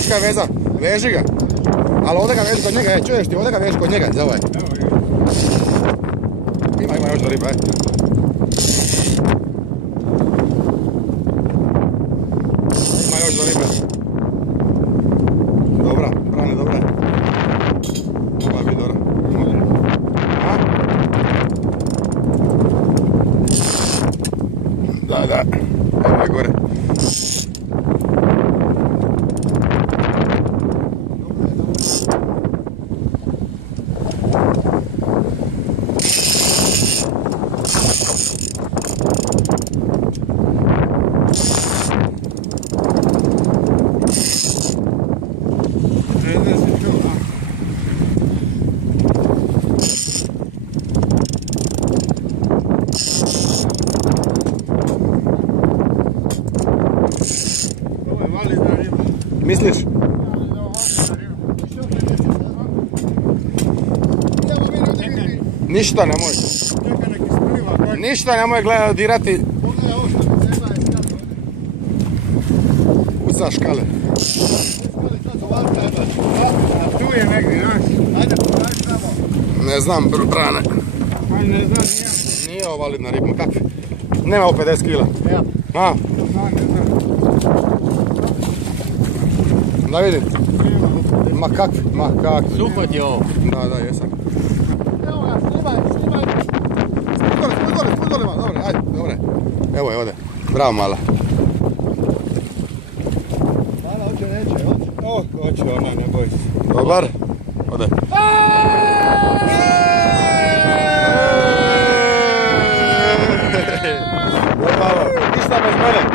Vučka je vezan, veži ga. Ali ovdje ga veži kod njega, čuješ ti, ovdje ga veži kod njega, za ovaj. Ima još do riba, Ima još do ribe. Dobra, Brane, dobra. Mogla biti dobra. A? Da. Evo je gore. Misliš? Ništa nemoj. Ništa nemoj gledati, dirati. Uza škale. Tu je negdje, ajde pokaži tamo. Ne znam, Brane. Ajde, ne znam, Nije ovo validna riba, kakvi? Nema ovo 50 kila. Ja. A? Ne znam. Da vidim. Ma kakvi? Super ti je ovo. Da, jesam. Evo ga, snimaj. Spud dole, dobro, ajde, dobro. Evo je ovdje. Bravo, mala. Mala, neće. Hoće ona, ne boj se. Dobar. Ode. Ništa bez mene.